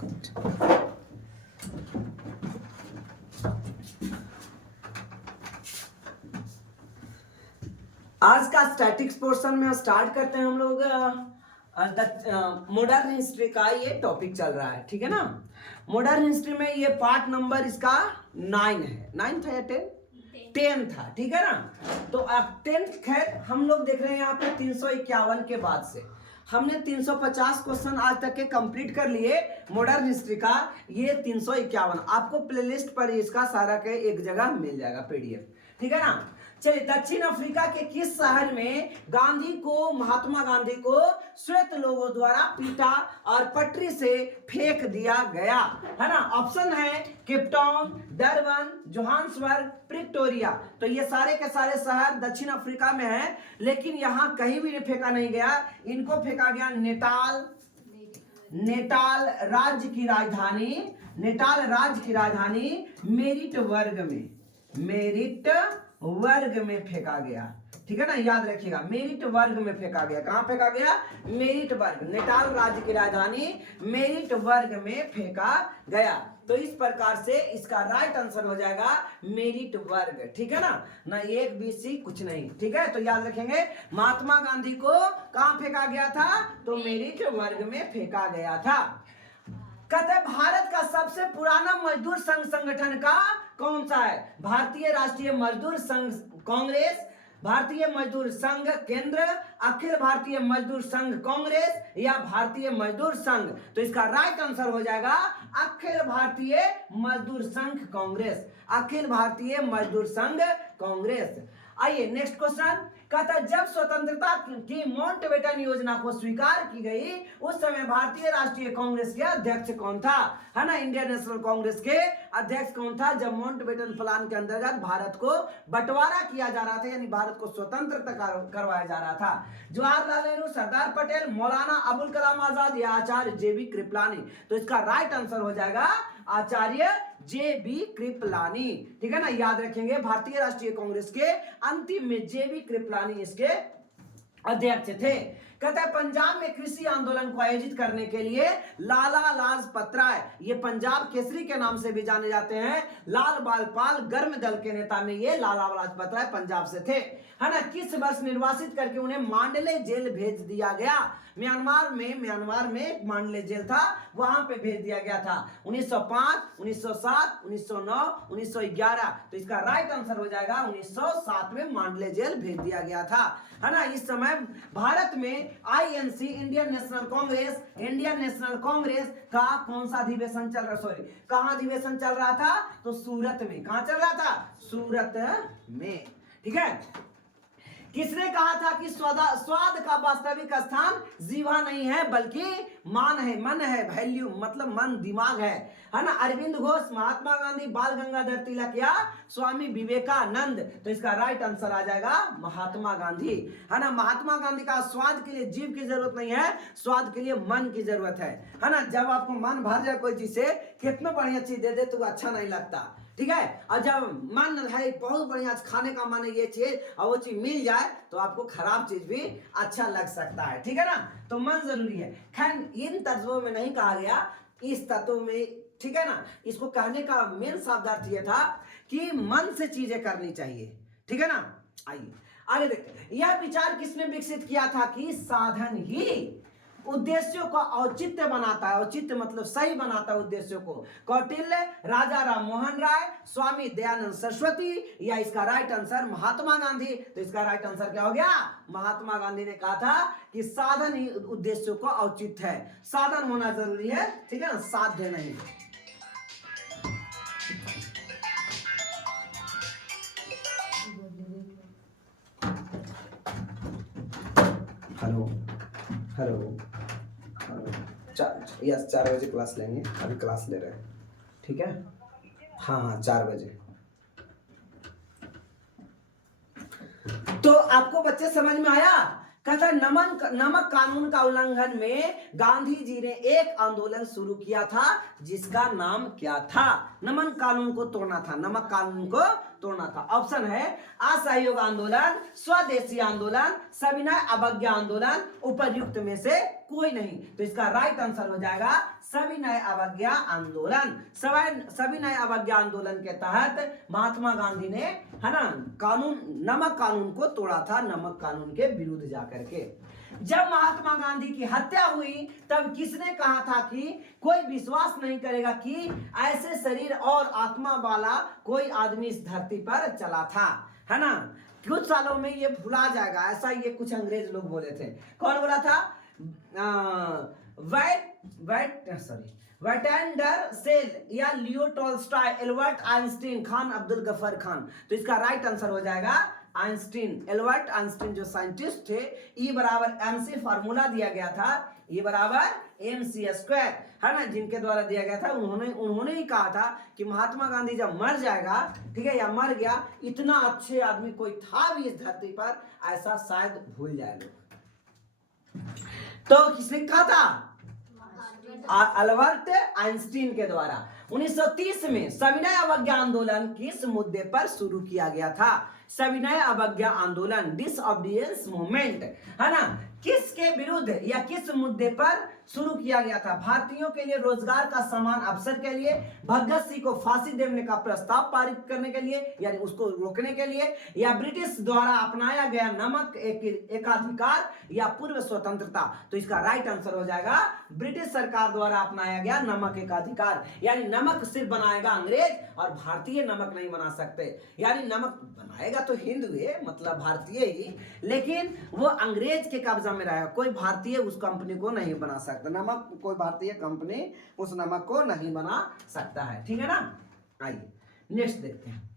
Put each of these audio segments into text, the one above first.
आज का statics portion में स्टार्ट करते हैं हम लोग। मॉडर्न हिस्ट्री का ये टॉपिक चल रहा है, ठीक है ना। मॉडर्न हिस्ट्री में ये पार्ट नंबर इसका 9 है। 9 था या 10 था, ठीक है ना। तो अब 10 खैर हम लोग देख रहे हैं यहाँ पे 351 के बाद से हमने 350 क्वेश्चन आज तक के कंप्लीट कर लिए मॉडर्न हिस्ट्री का। ये 351 आपको प्लेलिस्ट पर इसका सारा के एक जगह मिल जाएगा पीडीएफ, ठीक है ना। चलिए, दक्षिण अफ्रीका के किस शहर में महात्मा गांधी को श्वेत लोगों द्वारा पीटा और पटरी से फेंक दिया गया, है ना। ऑप्शन है केपटाउन, डरबन, जोहान्सबर्ग, प्रिटोरिया। तो ये सारे के सारे शहर दक्षिण अफ्रीका में हैं, लेकिन यहाँ कहीं भी फेंका नहीं गया। इनको फेंका गया नेटाल राज्य की राजधानी मेरिट वर्ग में फेंका गया, ठीक है ना। याद रखिएगा, मेरिट वर्ग में फेंका गया। कहां फेंका गया? मेरिट वर्ग। नेटाल राज्य की राजधानी मेरिट वर्ग में फेंका गया। तो इस प्रकार से इसका राइट आंसर हो जाएगा मेरिट वर्ग, ठीक है ना 1 B C कुछ नहीं, ठीक है। तो याद रखेंगे, महात्मा गांधी को कहां फेंका गया था? तो मेरिट वर्ग में फेंका गया था। कहते हैं भारत का सबसे पुराना मजदूर संघ संगठन का कौन सा है? भारतीय राष्ट्रीय मजदूर संघ कांग्रेस, भारतीय मजदूर संघ केंद्र, अखिल भारतीय मजदूर संघ कांग्रेस या भारतीय मजदूर संघ। तो इसका राइट आंसर हो जाएगा अखिल भारतीय मजदूर संघ कांग्रेस। अखिल भारतीय मजदूर संघ कांग्रेस। आइए नेक्स्ट क्वेश्चन। कहता है जब स्वतंत्रता की माउंटबेटन योजना को स्वीकार की गई उस समय भारतीय राष्ट्रीय कांग्रेस के अध्यक्ष कौन था? है ना, इंडियन नेशनल कांग्रेस के अध्यक्ष कौन था जब माउंटबेटन प्लान के अंतर्गत भारत को बंटवारा किया जा रहा था, यानी भारत को स्वतंत्रता करवाया जा रहा था? जवाहरलाल नेहरू, सरदार पटेल, मौलाना अबुल कलाम आजाद या आचार्य JB कृपलानी। तो इसका राइट आंसर हो जाएगा आचार्य JB कृपलानी, ठीक है ना। याद रखेंगे, भारतीय राष्ट्रीय कांग्रेस के अंतिम में JB कृपलानी इसके अध्यक्ष थे। कहता है पंजाब में कृषि आंदोलन को आयोजित करने के लिए लाला लाजपत राय, ये पंजाब केसरी के नाम से भी जाने जाते हैं, लाल बालपाल गर्म दल के नेता में ये लाला लाजपत राय पंजाब से थे, है ना। किस वर्ष निर्वासित करके उन्हें मांडले जेल भेज दिया गया? म्यांमार में मांडले जेल था, वहां पे भेज दिया गया था। 1905, 1907, 1909, 1911। तो इसका राइट आंसर हो जाएगा 1907 में मांडले जेल भेज दिया गया था, है ना। इस समय भारत में INC इंडियन नेशनल कांग्रेस का कौन सा अधिवेशन चल रहा? कहां अधिवेशन चल रहा था? तो सूरत में। कहां चल रहा था? सूरत में, ठीक है। किसने कहा था कि स्वाद का वास्तविक स्थान जीवा नहीं है बल्कि मन है, वैल्यू मतलब मन, दिमाग है ना। अरविंद घोष, महात्मा गांधी, बाल गंगाधर तिलक या स्वामी विवेकानंद। तो इसका राइट आंसर आ जाएगा महात्मा गांधी, है ना। महात्मा गांधी का स्वाद के लिए जीव की जरूरत नहीं है, स्वाद के लिए मन की जरूरत है ना। जब आपको मन भर जाए कोई चीज से, कितना बढ़िया चीज दे दे तो अच्छा नहीं लगता, ठीक है। और जब मन है बहुत बढ़िया खाने का मन है ये चीज, और वो चीज मिल जाए तो आपको खराब चीज भी अच्छा लग सकता है, ठीक है ना। तो मन जरूरी है। खैर इन तत्वों में नहीं कहा गया, इस तत्वों में, ठीक है ना। इसको कहने का मेन शब्दार्थ ये था कि मन से चीजें करनी चाहिए, ठीक है ना। आइए आगे देखते हैं। यह विचार किसने विकसित किया था कि साधन ही उद्देश्यों का औचित्य बनाता है? औचित्य मतलब सही बनाता है उद्देश्यों को। कौटिल्य, राजा राम मोहन राय, स्वामी दयानंद सरस्वती या इसका राइट आंसर महात्मा गांधी। तो इसका राइट आंसर क्या हो गया? महात्मा गांधी ने कहा था कि साधन ही उद्देश्यों का औचित्य है, साधन होना जरूरी है, ठीक है ना, साध्य नहीं। हेलो 4 बजे क्लास लेंगे, अभी क्लास ले रहे हैं, ठीक है। हाँ 4 बजे। तो आपको बच्चे समझ में आया? कहता नमक कानून का उल्लंघन में गांधी जी ने एक आंदोलन शुरू किया था जिसका नाम क्या था? नमक कानून को तोड़ना था, नमक कानून को तोड़ना था। ऑप्शन है असहयोग आंदोलन, स्वदेशी आंदोलन, सविनय अवज्ञा आंदोलन, उपर्युक्त में से कोई नहीं। तो इसका राइट आंसर हो जाएगा सविनय अवज्ञा आंदोलन। सविनय अवज्ञा आंदोलन के तहत महात्मा गांधी ने, है ना, नमक कानून को तोड़ा था, नमक कानून के विरुद्ध जाकर के। जब महात्मा गांधी की हत्या हुई तब किसने कहा था कि कोई विश्वास नहीं करेगा कि ऐसे शरीर और आत्मा वाला कोई आदमी इस धरती पर चला था, है ना। कुछ सालों में ये भुला जाएगा, ऐसा ये कुछ अंग्रेज लोग बोले थे। कौन बोला था? वेटेंडर सेल या Leo Tolstoy, Albert Einstein, Khan Abdul Gruffudd Khan. तो इसका राइट आंसर हो जाएगा आइंस्टीन। एल्बर्ट आइंस्टीन जो साइंटिस्ट थे, E बराबर mc फार्मूला दिया गया था, E बराबर mc स्क्वायर, है ना, जिनके द्वारा दिया गया था। उन्होंने ही कहा था कि महात्मा गांधी जब मर जाएगा, ठीक है, या मर गया, इतना अच्छे आदमी कोई था भी इस धरती पर, ऐसा शायद भूल जाए लोग। तो किसने कहा था? अल्बर्ट आइंस्टीन के द्वारा। 1930 में सविनय अवज्ञा आंदोलन किस मुद्दे पर शुरू किया गया था? सविनय अवज्ञा आंदोलन, डिसऑबीडियंस मूवमेंट, है ना, किसके विरुद्ध या किस मुद्दे पर शुरू किया गया था? भारतीयों के लिए रोजगार का समान अवसर के लिए, भगत सिंह को फांसी देने का प्रस्ताव पारित करने के लिए, यानी उसको रोकने के लिए, या ब्रिटिश द्वारा अपनाया गया नमक एकाधिकार, या पूर्व स्वतंत्रता। तो इसका राइट आंसर हो जाएगा ब्रिटिश सरकार द्वारा अपनाया गया नमक एकाधिकार, यानी नमक सिर्फ बनाएगा अंग्रेज और भारतीय नमक नहीं बना सकते। यानी नमक बनाएगा तो हिंदू है, मतलब भारतीय ही, लेकिन वो अंग्रेज के कब्जा में रहेगा, कोई भारतीय उस कंपनी को नहीं बना सकता। नमक कोई भारतीय कंपनी उस नमक को नहीं बना सकता है, ठीक है ना। आइए नेक्स्ट देखते हैं।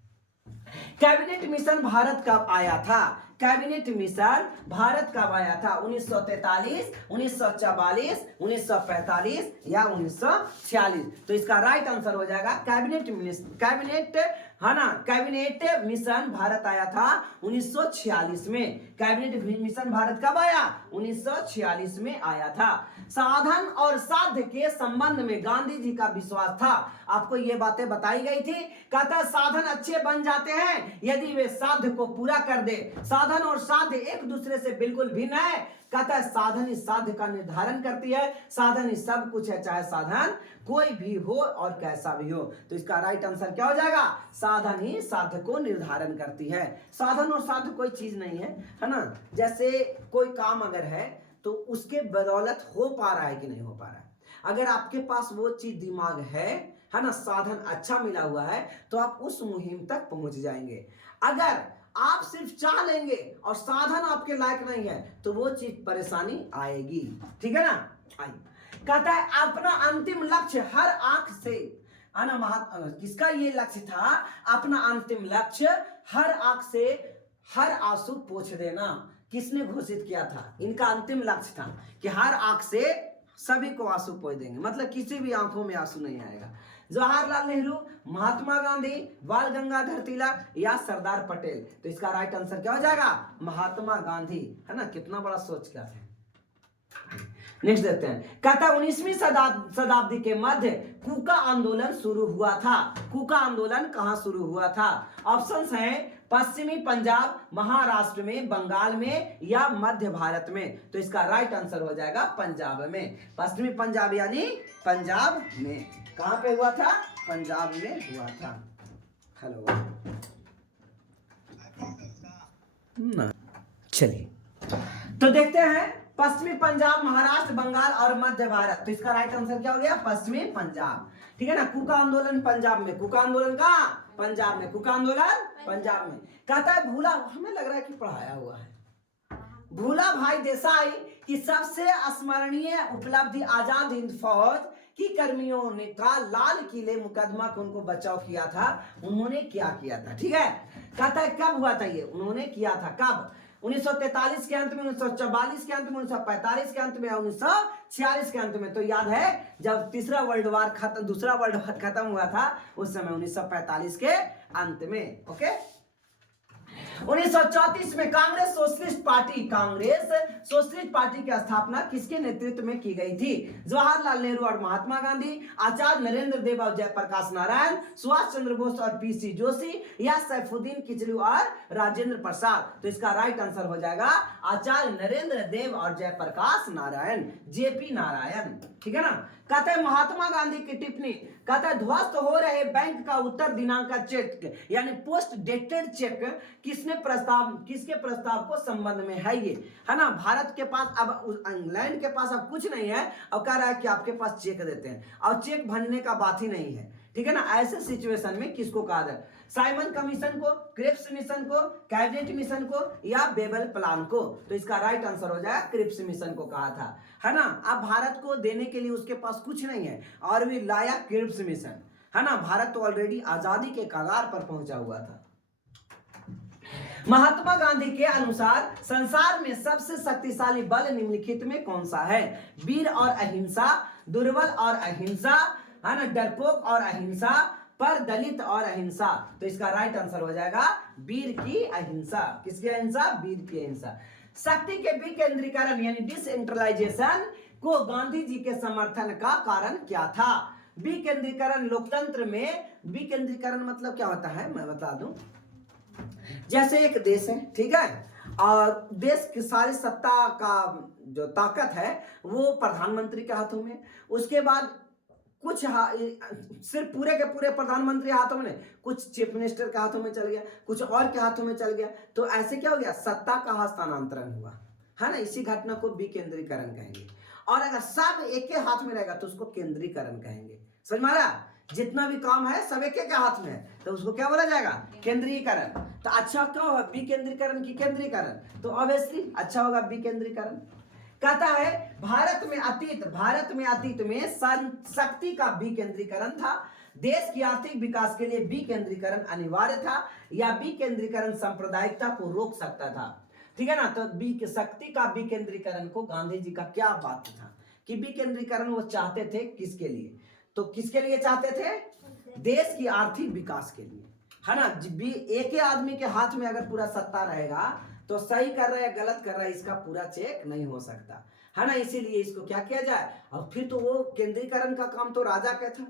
कैबिनेट मिशन भारत कब आया था? कैबिनेट मिशन भारत कब आया था? 1943, 1944, 1945 या 1946। तो इसका राइट आंसर हो जाएगा कैबिनेट, है ना, कैबिनेट मिशन भारत आया था 1946 में। कैबिनेट मिशन भारत कब आया? 1946 में आया था। साधन और साध्य के संबंध में गांधी जी का विश्वास था। आपको ये बातें बताई गई थी। कहता है साधन अच्छे बन जाते हैं यदि वे साध्य को पूरा कर दे। साधन और साध्य एक दूसरे से बिल्कुल भिन्न है। कहता है साधन ही साध्य का निर्धारण करती है, साधन ही सब कुछ है, चाहे साधन कोई भी हो और कैसा भी हो। तो इसका राइट आंसर क्या हो जाएगा? साधन ही साध्य को निर्धारण करती है। साधन और साध्य कोई चीज नहीं है ना। जैसे कोई काम अगर है तो उसके बदौलत हो पा रहा है कि नहीं हो पा रहा है। अगर आपके पास वो चीज दिमाग है ना, साधन अच्छा मिला हुआ है, तो आप उस मुहिम तक पहुंच जाएंगे। अगर आप सिर्फ चाह लेंगे और साधन आपके लायक नहीं है तो वो चीज परेशानी आएगी, ठीक है ना। आइए, कहता है अपना अंतिम लक्ष्य हर आंख से, किसका ये लक्ष्य था? अपना अंतिम लक्ष्य हर आंख से हर आंसू पोंछ देना। किसने घोषित किया था? इनका अंतिम लक्ष्य था कि हर आंख से सभी को आंसू पोंछ देंगे, मतलब किसी भी आंखों में आंसू नहीं आएगा। जवाहरलाल नेहरू, महात्मा गांधी, बाल गंगाधर तिलक या सरदार पटेल। तो इसका राइट आंसर क्या हो जाएगा? महात्मा गांधी, है ना। कितना बड़ा सोच क्या है। नेक्स्ट देखते हैं। कहता है 19वीं शताब्दी के मध्य कूका आंदोलन शुरू हुआ था। कूका आंदोलन कहां शुरू हुआ था? ऑप्शंस हैं पश्चिमी पंजाब, महाराष्ट्र में, बंगाल में या मध्य भारत में। तो इसका राइट आंसर हो जाएगा पंजाब में। पश्चिमी पंजाब यानी पंजाब में। कहां पे हुआ था? पंजाब में हुआ था। हेलो, चलिए तो देखते हैं पश्चिमी पंजाब, महाराष्ट्र, बंगाल और मध्य भारत। तो इसका राइट आंसर क्या हो गया? पश्चिमी पंजाब, ठीक है ना। कूका आंदोलन पंजाब में। कूका आंदोलन कहां? पंजाब में। कूका आंदोलन पंजाब में। कहता है भूला, हमें लग रहा है कि पढ़ाया हुआ है, भूला भाई देसाई की सबसे स्मरणीय उपलब्धि आजाद हिंद फौज की कर्मियों ने का लाल किले मुकदमा को उनको बचाव किया था। उन्होंने क्या किया था? ठीक है, कहता है कब हुआ था ये? उन्होंने किया था कब? 1943 के अंत में, 1944 के अंत में, 1945 के अंत में, 1946 के अंत में। तो याद है जब दूसरा वर्ल्ड वार खत्म हुआ था उस समय 1945 के अंत में। ओके, 1934 में कांग्रेस सोशलिस्ट पार्टी की स्थापना किसके नेतृत्व में की गई थी? जवाहरलाल नेहरू और महात्मा गांधी, आचार्य नरेंद्र देव और जयप्रकाश नारायण, सुभाष चंद्र बोस और पीसी जोशी या सैफुद्दीन किचलू और राजेंद्र प्रसाद। तो इसका राइट आंसर हो जाएगा आचार्य नरेंद्र देव और जयप्रकाश नारायण, जेपी नारायण, ठीक है ना। कहते हैं महात्मा गांधी की टिप्पणी, कहता है ध्वस्त हो रहे बैंक का उत्तर दिनांक का चेक यानी पोस्ट डेटेड चेक किसके प्रस्ताव को संबंध में है ये, है ना। भारत के पास अब इंग्लैंड के पास अब कुछ नहीं है, अब कह रहा है कि आपके पास चेक देते हैं, और चेक भरने का बात ही नहीं है, ठीक है ना। ऐसे सिचुएशन में किसको कहा जाए, साइमन कमीशन को, क्रिप्स मिशन को, कैबिनेट मिशन को, या बेबल प्लान को। तो इसका राइट आंसर हो जाएगा क्रिप्स मिशन को कहा था, है ना। अब भारत को देने के लिए उसके पास कुछ नहीं है और भी लाया क्रिप्स मिशन, है ना। भारत तो ऑलरेडी आजादी के कगार पर पहुंचा हुआ था। महात्मा गांधी के अनुसार संसार में सबसे शक्तिशाली बल निम्नलिखित में कौन सा है, वीर और अहिंसा, दुर्बल और अहिंसा, है ना, डरपोक और अहिंसा, पर दलित और अहिंसा। तो इसका राइट आंसर हो जाएगा वीर की अहिंसा। किसकी अहिंसा, वीर की अहिंसा। शक्ति के विकेंद्रीकरण यानी डिसेंट्रलाइजेशन को गांधी जी के समर्थन का कारण क्या था। विकेंद्रीकरण लोकतंत्र में विकेंद्रीकरण मतलब क्या होता है मैं बता दूं। जैसे एक देश है, ठीक है, और देश की सारी सत्ता का जो ताकत है वो प्रधानमंत्री के हाथों में, उसके बाद कुछ सिर्फ पूरे के पूरे प्रधानमंत्री हाथों में नहीं, कुछ चीफ मिनिस्टर के हाथों में चल गया, कुछ और के हाथों में चल गया, तो ऐसे क्या हो गया, सत्ता का हस्तांतरण हुआ, है ना। इसी घटना को विकेंद्रीकरण कहेंगे। और अगर सब एक के हाथ में रहेगा तो उसको केंद्रीकरण कहेंगे। समझ में आ रहा, जितना भी काम है सब एक के हाथ में है तो उसको क्या बोला जाएगा, केंद्रीकरण। तो अच्छा क्या होगा, विकेंद्रीकरण की केंद्रीकरण, तो ऑब्वियसली अच्छा होगा विकेंद्रीकरण। कहता है भारत में अतीत में शक्ति का विकेंद्रीकरण था, देश की आर्थिक विकास के लिए विकेंद्रीकरण अनिवार्य था, या विकेंद्रीकरण सांप्रदायिकता को रोक सकता था, ठीक है ना। तो शक्ति का विकेंद्रीकरण को गांधी जी का क्या बात था कि विकेंद्रीकरण वो चाहते थे किसके लिए, तो किसके लिए चाहते थे, देश की आर्थिक विकास के लिए, है ना। एक ही आदमी के हाथ में अगर पूरा सत्ता रहेगा तो सही कर रहा है गलत कर रहा है इसका पूरा चेक नहीं हो सकता, है ना। इसीलिए इसको क्या किया जाए, और फिर तो वो केंद्रीकरण का काम तो राजा का था,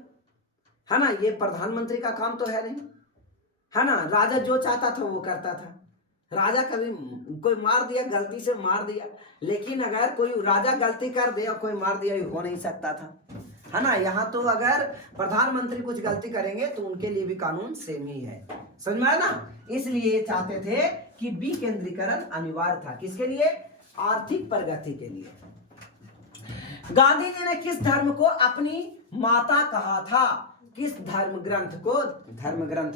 है ना, ये प्रधानमंत्री का काम तो है नहीं, है ना। राजा जो चाहता था वो करता था। राजा कभी कोई मार दिया, गलती से मार दिया, लेकिन अगर कोई राजा गलती कर दे और कोई मार दिया, हो नहीं सकता था, है ना। यहाँ तो अगर प्रधानमंत्री कुछ गलती करेंगे तो उनके लिए भी कानून सेम ही है, समझ में आया ना। इसलिए चाहते थे कि विकेंद्रीकरण अनिवार्य था, किसके लिए, आर्थिक प्रगति के लिए। गांधी जी ने किस धर्म को अपनी माता कहा था, किस धर्म ग्रंथ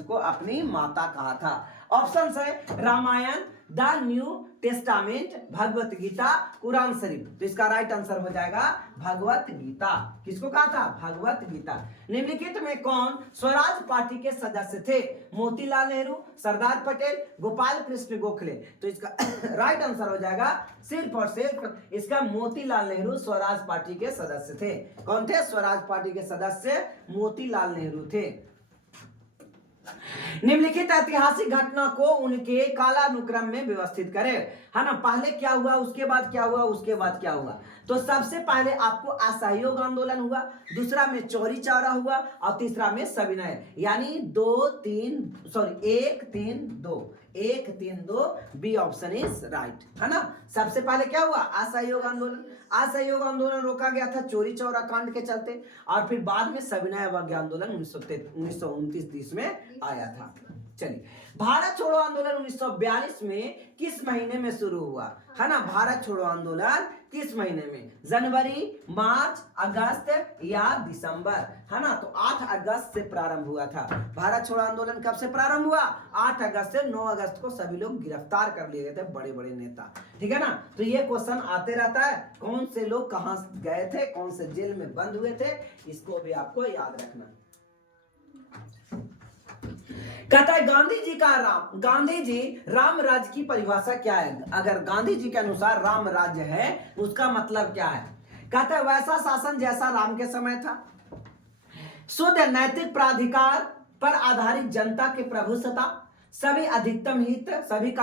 को अपनी माता कहा था। ऑप्शन है Ramayan, the new testament, Bhagavad Gita, Quran शरीफ। तो इसका राइट आंसर हो जाएगा भगवत गीता। किसको कहा था, भगवत गीता। निम्नलिखित में कौन स्वराज पार्टी के सदस्य थे, मोतीलाल नेहरू, सरदार पटेल, गोपाल कृष्ण गोखले। तो इसका राइट आंसर हो जाएगा सिर्फ और सिर्फ इसका मोतीलाल नेहरू स्वराज पार्टी के सदस्य थे। कौन थे, स्वराज पार्टी के सदस्य मोतीलाल नेहरू थे। निम्नलिखित ऐतिहासिक घटना को उनके कालानुक्रम में व्यवस्थित करें, है ना। पहले क्या हुआ, उसके बाद क्या हुआ, उसके बाद क्या हुआ। तो सबसे पहले आपको असहयोग आंदोलन हुआ, दूसरा में चौरी चौरा हुआ, और तीसरा में सविनय, यानी 1 3 2 बी ऑप्शन इज राइट, है ना। सबसे पहले क्या हुआ, असहयोग आंदोलन रोका गया था चोरी चौरा कांड के चलते, और फिर बाद में सविनय अवज्ञा आंदोलन 1929-30 में आया था। चलिए, भारत छोड़ो आंदोलन 1942 में किस महीने में शुरू हुआ, है ना। भारत छोड़ो आंदोलन किस महीने में, जनवरी, मार्च, अगस्त या दिसंबर, है ना। तो 8 अगस्त से प्रारंभ हुआ था। भारत छोड़ो आंदोलन कब से प्रारंभ हुआ, 8 अगस्त से। 9 अगस्त को सभी लोग गिरफ्तार कर लिए गए थे, बड़े बड़े नेता, ठीक है ना। तो ये क्वेश्चन आते रहता है, कौन से लोग कहां गए थे, कौन से जेल में बंद हुए थे, इसको भी आपको याद रखना। कहता है गांधी जी राम राज्य की परिभाषा क्या है। अगर गांधी जी के अनुसार राम राज्य है उसका मतलब क्या है। कहता है वैसा शासन जैसा राम के समय था, शुद्ध नैतिक प्राधिकार पर आधारित जनता के प्रभुसत्ता, सभी का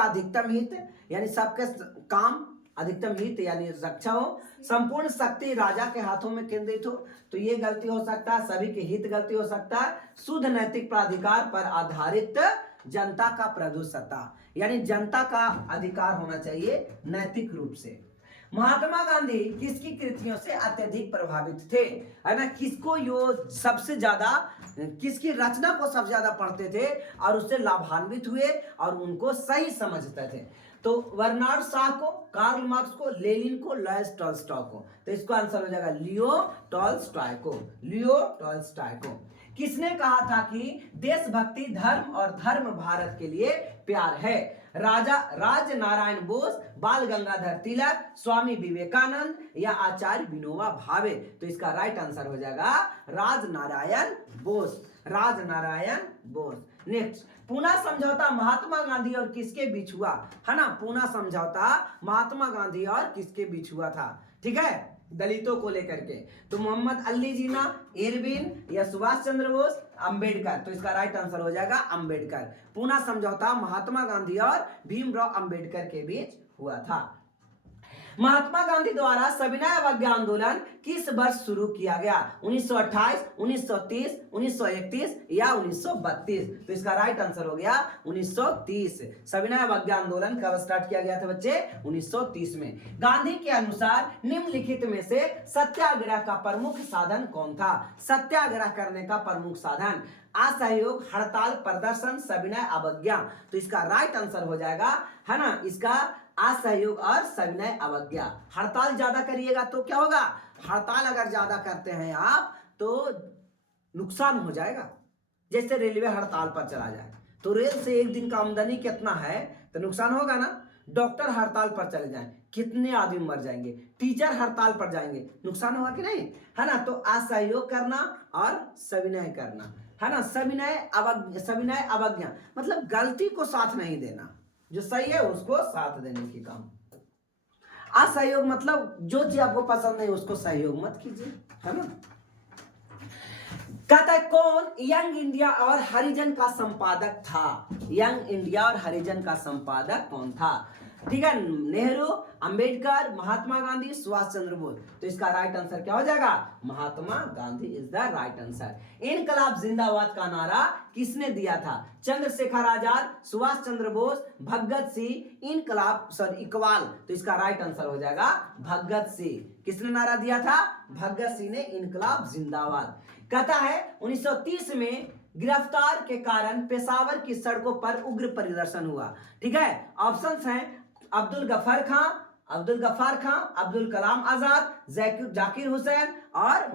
अधिकतम हित यानी सबके काम, अधिकतम हित यानी रक्षा हो, संपूर्ण शक्ति राजा के हाथों में केंद्रित हो, तो ये गलती हो सकता है, सभी के हित गलती हो सकता है। शुद्ध नैतिक प्राधिकार पर आधारित जनता का प्रभुसत्ता यानी जनता का अधिकार होना चाहिए नैतिक रूप से। महात्मा गांधी किसकी कृतियों से अत्यधिक प्रभावित थे, है ना, किसको यो सबसे ज्यादा, किसकी रचना को सबसे ज्यादा पढ़ते थे और उससे लाभान्वित हुए और उनको सही समझते थे? तो बर्नार्ड शॉ को, कार्ल मार्क्स को, लेनिन को, लॉयस टॉल्स्टॉय को। तो इसका आंसर हो जाएगा लियो टॉल्स्टॉय को, लियो टॉल्स्टॉय को। किसने कहा था कि देशभक्ति धर्म और धर्म भारत के लिए प्यार है? राजा राज नारायण बोस, बाल गंगाधर तिलक, स्वामी विवेकानंद या आचार्य विनोबा भावे? तो इसका राइट आंसर हो जाएगा राज नारायण बोस, राज नारायण बोस। नेक्स्ट, पूना समझौता महात्मा गांधी और किसके बीच हुआ, है ना? पूना समझौता महात्मा गांधी और किसके बीच हुआ था? ठीक है, दलितों को लेकर के। तो मोहम्मद अली जिन्ना, इरविन या सुभाष चंद्र बोस, अंबेडकर? तो इसका राइट आंसर हो जाएगा अंबेडकर। पूना समझौता महात्मा गांधी और भीमराव अंबेडकर के बीच हुआ था। महात्मा गांधी द्वारा सविनय अवज्ञा आंदोलन किस वर्ष शुरू किया गया? 1928, 1930, 1931 या 1932? तो इसका राइट आंसर हो गया 1930। सविनय अवज्ञा आंदोलन कब स्टार्ट किया गया था बच्चे? 1930 में। गांधी के अनुसार निम्नलिखित में से सत्याग्रह का प्रमुख साधन कौन था? सत्याग्रह करने का प्रमुख साधन असहयोग, हड़ताल, प्रदर्शन, सविनय अवज्ञा? तो इसका राइट आंसर हो जाएगा, है ना, इसका असहयोग और सविनय अवज्ञा। हड़ताल ज्यादा करिएगा तो क्या होगा? हड़ताल अगर ज्यादा करते हैं आप तो नुकसान हो जाएगा। जैसे रेलवे हड़ताल पर चला जाए तो रेल से एक दिन का आमदनी कितना है, तो नुकसान होगा ना। डॉक्टर हड़ताल पर चले जाएं, कितने आदमी मर जाएंगे। टीचर हड़ताल पर जाएंगे, नुकसान होगा कि नहीं, है ना। तो असहयोग करना और सविनय करना, है ना। सविनय अवज्ञा मतलब गलती को साथ नहीं देना, जो सही है उसको साथ देने की काम। असहयोग मतलब जो चीज आपको पसंद नहीं उसको सहयोग मत कीजिए, है ना। कहता है कौन यंग इंडिया और हरिजन का संपादक था? यंग इंडिया और हरिजन का संपादक कौन था? ठीक है, नेहरू, अंबेडकर, महात्मा गांधी, सुभाष चंद्र बोस? तो इसका राइट आंसर क्या हो जाएगा? Mahatma Gandhi is the right answer. इनकलाब जिंदाबाद का नारा किसने दिया था? चंद्रशेखर आजाद, सुभाष चंद्र बोस, भगत सिंह, इकबाल? तो इसका राइट आंसर हो जाएगा भगत सिंह। किसने नारा दिया था? भगत सिंह ने इनकलाब जिंदाबाद। कहता है 1930 में गिरफ्तार के कारण पेशावर की सड़कों पर उग्र परिदर्शन हुआ। ठीक है, ऑप्शंस हैं अब्दुल गफ्फार खां, अब्दुल कलाम आजाद, जाकिर हुसैन और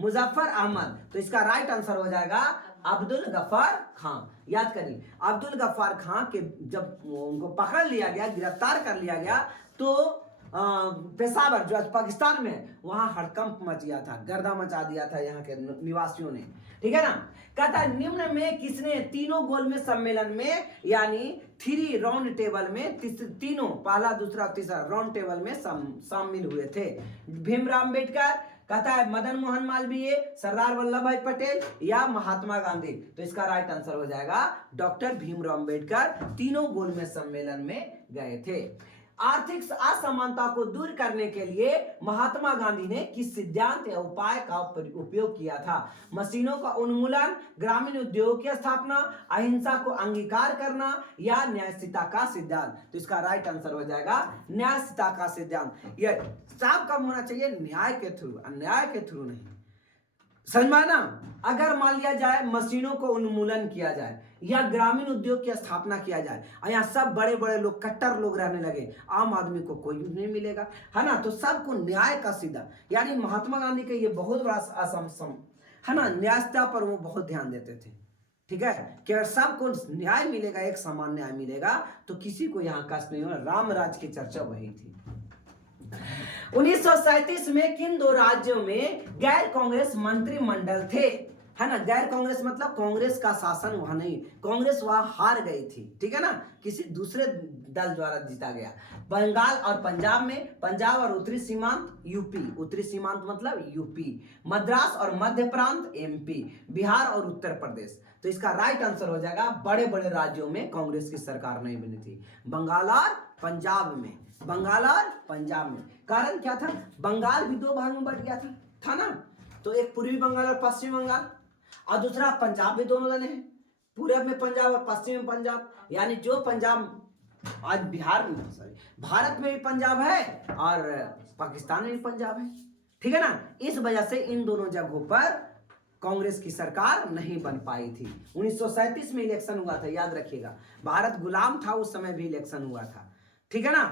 मुजफ्फर अहमद? तो इसका राइट आंसर हो जाएगा अब्दुल गफ्फार खां। याद करिए, अब्दुल गफ्फार खां के जब उनको पकड़ लिया गया, गिरफ्तार कर लिया गया, तो पेशावर जो पाकिस्तान में, वहां हड़कंप मच गया था, गर्दा मचा दिया था यहाँ के निवासियों ने। ठीक है ना। कहता है निम्न में किसने तीनों गोलमेज सम्मेलन में यानी 3 राउंड टेबल में तीनों, पहला दूसरा तीसरा राउंड टेबल में शामिल हुए थे? भीमराव अंबेडकर, कहता है मदन मोहन मालवीय, सरदार वल्लभ भाई पटेल या महात्मा गांधी? तो इसका राइट आंसर हो जाएगा डॉक्टर भीमराव अंबेडकर तीनों गोलमेज सम्मेलन में गए थे। आर्थिक असमानता को दूर करने के लिए महात्मा गांधी ने किस सिद्धांत या उपाय का उपयोग किया था? मशीनों का उन्मूलन, ग्रामीण उद्योग की स्थापना, अहिंसा को अंगीकार करना या न्यायशीलता का सिद्धांत? तो इसका राइट आंसर हो जाएगा न्यायशीलता का सिद्धांत। यह सब कब होना चाहिए? न्याय के थ्रू, अन्याय के थ्रू नहीं। समझना, अगर मान लिया जाए मशीनों को उन्मूलन किया जाए या ग्रामीण उद्योग की स्थापना किया जाए और यहाँ सब बड़े बड़े लोग, कट्टर लोग रहने लगे, आम आदमी को कोई नहीं मिलेगा, है ना। तो सबको न्याय का सीधा, यानी महात्मा गांधी का ये बहुत बड़ा असम, है ना, न्यायता पर वो बहुत ध्यान देते थे। ठीक है, कि अगर सबको न्याय मिलेगा, एक समान न्याय मिलेगा, तो किसी को यहाँ कष्ट नहीं होगा। रामराज की चर्चा वही थी। 1937 में किन 2 राज्यों में गैर कांग्रेस मंत्रिमंडल थे? है ना, गैर कांग्रेस मतलब कांग्रेस का शासन वहां नहीं, कांग्रेस वहां हार गई थी। ठीक है ना, किसी दूसरे दल द्वारा जीता गया। बंगाल और पंजाब में, पंजाब और उत्तरी सीमांत यूपी, उत्तरी सीमांत मतलब यूपी, मद्रास और मध्य प्रांत एमपी, बिहार और उत्तर प्रदेश? तो इसका राइट आंसर हो जाएगा बड़े बड़े राज्यों में कांग्रेस की सरकार नहीं बनी थी, बंगाल और पंजाब में, बंगाल और पंजाब में। कारण क्या था? बंगाल भी 2 भाग में बट गया था ना। तो एक पूर्वी बंगाल और पश्चिमी बंगाल, और दूसरा पंजाब भी दोनों जने हैं, पूरब में पंजाब और पश्चिम में पंजाब। यानी जो पंजाब आज बिहार में, सॉरी, भारत में भी पंजाब है और पाकिस्तान में भी पंजाब है, ठीक है ना। इस वजह से इन दोनों जगहों पर कांग्रेस की सरकार नहीं बन पाई थी। 1937 में इलेक्शन हुआ था, याद रखिएगा। भारत गुलाम था उस समय भी इलेक्शन हुआ था, ठीक है ना।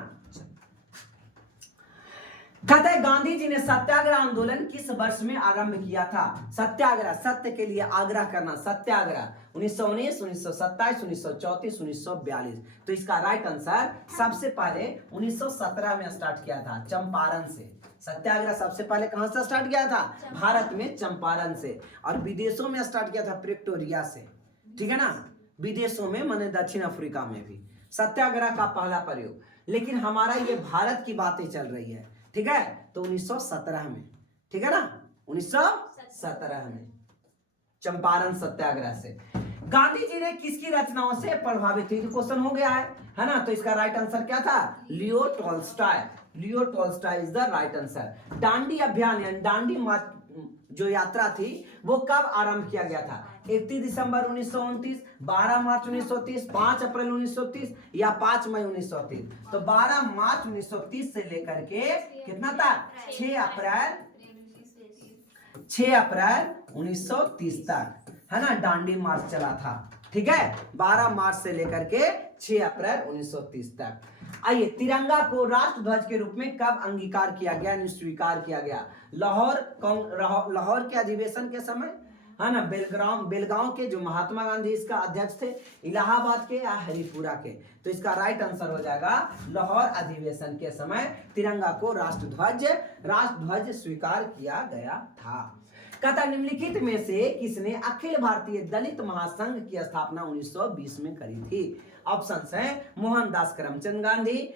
कहते हैं गांधी जी ने सत्याग्रह आंदोलन किस वर्ष में आरंभ किया था? सत्याग्रह, सत्य के लिए आग्रह करना, सत्याग्रह 1919, 1927, 1934, 1942। तो इसका राइट आंसर सबसे पहले 1917 में स्टार्ट किया था, चंपारण से। सत्याग्रह सबसे पहले कहां से स्टार्ट किया था? भारत में चंपारण से। और विदेशों में स्टार्ट किया था प्रिटोरिया से, ठीक है ना। विदेशों में माने दक्षिण अफ्रीका में भी सत्याग्रह का पहला प्रयोग। लेकिन हमारा ये भारत की बातें चल रही है, ठीक है। तो 1917 में, ठीक है ना, 1917 में चंपारण सत्याग्रह से। गांधी जी ने किसकी रचनाओं से प्रभावित हुए? क्वेश्चन हो गया है ना। तो इसका राइट आंसर क्या था? Leo Tolstoy. Leo Tolstoy is the right answer. Dandi अभियान यानी दांडी जो यात्रा थी वो कब आरंभ किया गया था? 31 दिसंबर 1929, 12 मार्च 1930, 5 अप्रैल 1930 या 5 मई 1930? तो 12 मार्च 1930 से लेकर के कितना था? 6 अप्रैल 1930 तक, है ना, दांडी मार्च चला था, ठीक है। 12 मार्च से लेकर के 6 अप्रैल 1930 तक। आइए, तिरंगा को राष्ट्र ध्वज के रूप में कब अंगीकार किया गया, स्वीकार किया गया? लाहौर के अधिवेशन के समय, है ना, बेलगांव के जो महात्मा गांधी इसका अध्यक्ष थे, इलाहाबाद के या हरिपुरा के? तो इसका राइट आंसर हो जाएगा लाहौर अधिवेशन के समय तिरंगा को राष्ट्र ध्वज स्वीकार किया गया था। कहता निम्नलिखित में से किसने अखिल भारतीय दलित महासंघ की स्थापना 1920 में करी थी? ऑप्शंस हैं मोहनदास करमचंद गांधी,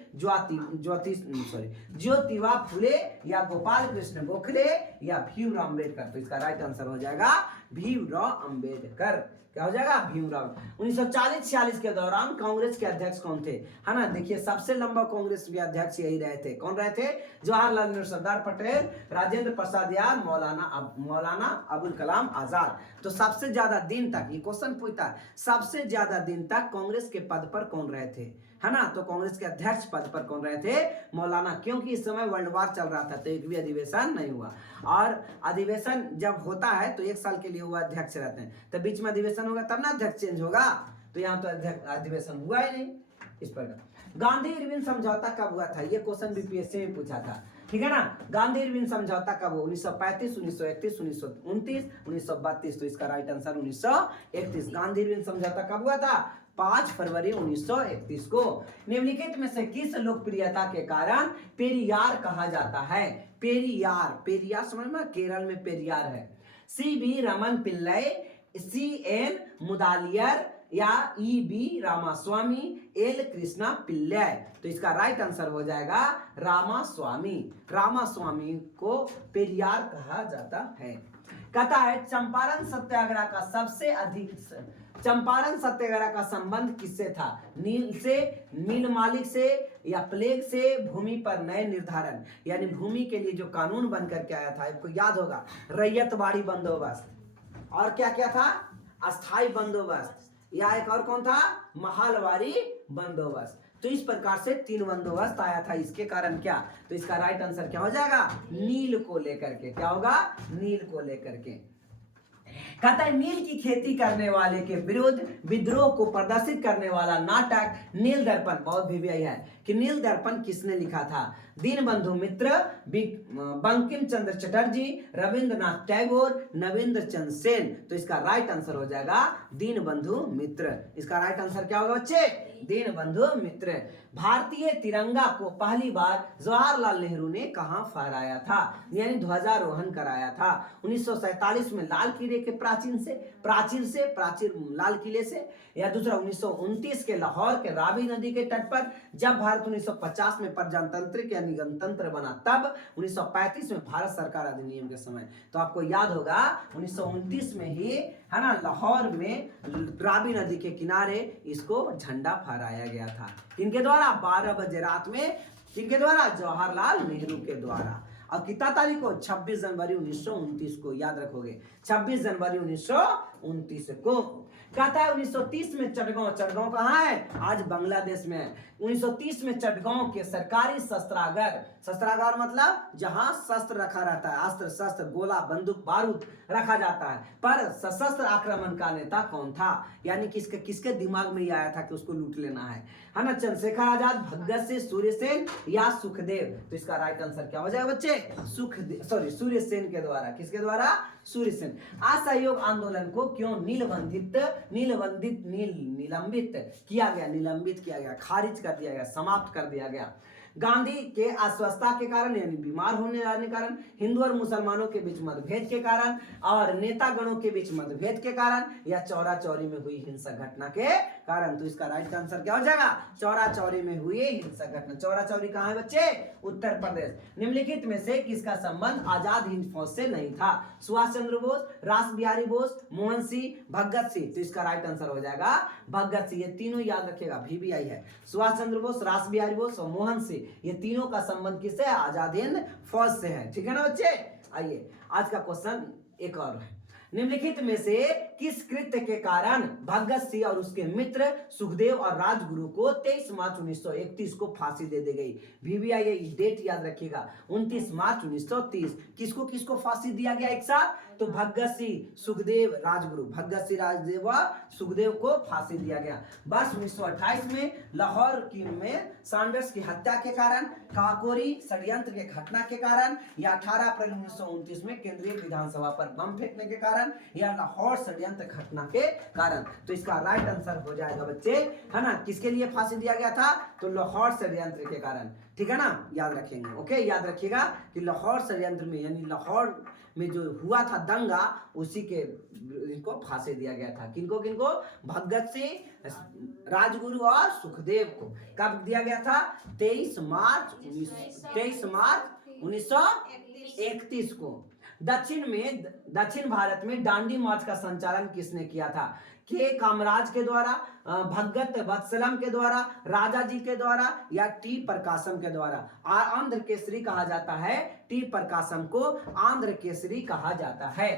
ज्योतिबा फुले या गोपाल कृष्ण गोखले या भीमराव अम्बेडकर? तो इसका राइट आंसर हो जाएगा भीमराव अम्बेडकर। क्या हो जाएगा? भीमराव। 1940-46 के दौरान कांग्रेस के अध्यक्ष कौन थे? है ना, देखिए सबसे लंबा कांग्रेस के अध्यक्ष यही रहे थे। कौन रहे थे? जवाहरलाल नेहरू, सरदार पटेल, राजेंद्र प्रसाद यार, मौलाना अबुल कलाम आजाद। तो सबसे ज्यादा दिन तक, ये क्वेश्चन पूछता है, सबसे ज्यादा दिन तक कांग्रेस के पद पर कौन रहे थे? है ना, तो कांग्रेस के अध्यक्ष पद पर कौन रहे थे? मौलाना। क्योंकि इस समय वर्ल्ड वॉर चल रहा था तो एक भी अधिवेशन नहीं हुआ, और अधिवेशन जब होता है तो 1 साल के लिए वो अध्यक्ष रहते हैं, तो बीच में अधिवेशन होगा तब ना अध्यक्ष चेंज होगा। तो यहाँ तो अधिवेशन हुआ ही नहीं इस पर। गांधी इरविन समझौता कब हुआ था? ये क्वेश्चन बीपीएससी में पूछा था, ठीक है ना। गांधी इरविन समझौता कब हुआ? 1935, 1931, 1929, 1932। तो इसका राइट आंसर 1931। गांधी इरविन समझौता कब हुआ था? 5 फरवरी 1931 को। निम्नलिखित में से किस लोकप्रियता के कारण पेरियार कहा जाता है? पेरियार समझ में, केरल में पेरियार है। सी.बी. रमन पिल्लई, C.N. मुदालियर या E.B. रामास्वामी, एल कृष्णा पिल्लई? तो इसका राइट आंसर हो जाएगा रामास्वामी। रामास्वामी को पेरियार कहा जाता है। कहता है चंपारण सत्याग्रह का संबंध किससे था? नील से, मील मालिक से या प्लेग से? भूमि पर नए निर्धारण यानी भूमि के लिए जो कानून बन करके आया था, आपको याद होगा, रैयतवाड़ी बंदोबस्त, और क्या क्या था? अस्थाई बंदोबस्त, या एक और कौन था? महलवारी बंदोबस्त। तो इस प्रकार से 3 बंदोबस्त आया था। इसके कारण क्या? तो इसका राइट आंसर क्या हो जाएगा? नील को लेकर के। क्या होगा? नील को लेकर के। कहता है नील की खेती करने वाले के विरुद्ध विद्रोह को प्रदर्शित करने वाला नाटक नील दर्पण, बहुत भी है कि नील दर्पण किसने लिखा था? दीनबंधु मित्र, बंकिम चंद्र चटर्जी, रविंद्रनाथ टैगोर, नरेंद्र चंद्र सेन? तो इसका राइट आंसर हो जाएगा दीनबंधु मित्र। इसका राइट आंसर क्या होगा बच्चे? दीनबंधु मित्र। भारतीय तिरंगा को पहली बार जवाहरलाल नेहरू ने कहां फहराया था, यानी ध्वजारोहण कराया था? 1947 में लाल किले के प्राचीन लाल किले से, या दूसरा 1929 के लाहौर के रावी नदी के तट पर, जब भारत 1950 में प्रजातंत्रिक यानी गणतंत्र बना तब, 1935 में भारत सरकार अधिनियम के समय। तो आपको याद होगा 1929 में ही, है ना, लाहौर में रावी नदी के किनारे इसको झंडा फहराया गया था। किनके द्वारा? 12 बजे रात में। किनके द्वारा? जवाहरलाल नेहरू के द्वारा। और कितना तारीख को? 26 जनवरी 1929 को, याद रखोगे 26 जनवरी 1929 1929 को। कहता है 1930 में चटगांव, चटगांव कहाँ है? आज बांग्लादेश में है। 1930 में चटगांव के सरकारी शस्त्रागार, शस्त्रागार मतलब जहां शस्त्र रखा रहता है, अस्त्र शस्त्र गोला बंदूक बारूद रखा जाता है। पर सशस्त्र आक्रमण का नेता कौन था? यानी किसके किसके दिमाग में ये आया था कि उसको लूट लेना है ना? चंद्रशेखर आजाद, भगत सिंह, सूर्य सेन या सुखदेव? तो इसका राइट आंसर क्या हो जाएगा बच्चे? सुखदेव, सॉरी सूर्य सेन के द्वारा। किसके द्वारा? सूर्य सेन। असहयोग आंदोलन को क्यों निलंबित किया गया? निलंबित किया गया, खारिज कर दिया गया, समाप्त कर दिया गया। गांधी के अस्वस्थता के कारण यानी बीमार होने जाने के कारण, हिंदू और मुसलमानों के बीच मतभेद के कारण, और नेतागणों के बीच मतभेद के कारण, या चौरा चौरी में हुई हिंसक घटना के कारण? तो इसका राइट आंसर क्या हो जाएगा? चौरा चौरी में हुई हिंसक घटना। चौरा चौरी कहाँ है बच्चे? उत्तर प्रदेश। निम्नलिखित में से किसका संबंध आजाद हिंद फौज से नहीं था? सुभाष चंद्र बोस, रास बिहारी बोस, मोहन सिंह, भगत सिंह? तो इसका राइट आंसर हो जाएगा भगत सिंह। ये तीनों याद रखिएगा, VBI है। सुभाष चंद्र बोस, रास बिहारी बोस और मोहन सिंह, ये तीनों का संबंध किससे है? आजाद हिंद फौज से है। ठीक है ना बच्चे? आइए आज का क्वेश्चन एक और है। निम्नलिखित में से किस कृत्य के कारण भगत सिंह और उसके मित्र सुखदेव और राजगुरु को 23 मार्च 1931 को फांसी दे दी गई? VBI ये डेट याद रखिएगा, 29 मार्च 1930। किसको किसको फांसी दिया गया एक साथ? तो भगत सिंह, सुखदेव, राजगुरु, भगत सिंह, राजदेव, सुखदेव को फांसी दिया गया। वर्ष 1928 में लाहौर में सैंडर्स की हत्या के कारण, काकोरी षड्यंत्र के घटना के कारण, या 18 अप्रैल 1929 में केंद्रीय विधानसभा पर बम फेंकने के कारण, या लाहौर षड्यंत्र घटना के कारण? तो इसका राइट आंसर हो जाएगा बच्चे, है ना, किसके लिए फांसी दिया गया था? तो लाहौर षड्यंत्र के कारण। ठीक है ना, याद रखेंगे। ओके, याद रखिएगा कि लाहौर षड्यंत्र में यानी लाहौर में जो हुआ था दंगा, उसी के इनको फांसी दिया गया था। किनको किनको? भगत सिंह, राजगुरु और सुखदेव को। कब दिया गया था? 23 मार्च 1931 को। दक्षिण भारत में दांडी मार्च का संचालन किसने किया था? के कामराज के द्वारा, भगत वत्सलम के द्वारा, राजा जी के द्वारा, या टी प्रकाशम के द्वारा? आंध्र केसरी कहा जाता है, टी प्रकाशम को आंध्र केसरी कहा जाता है।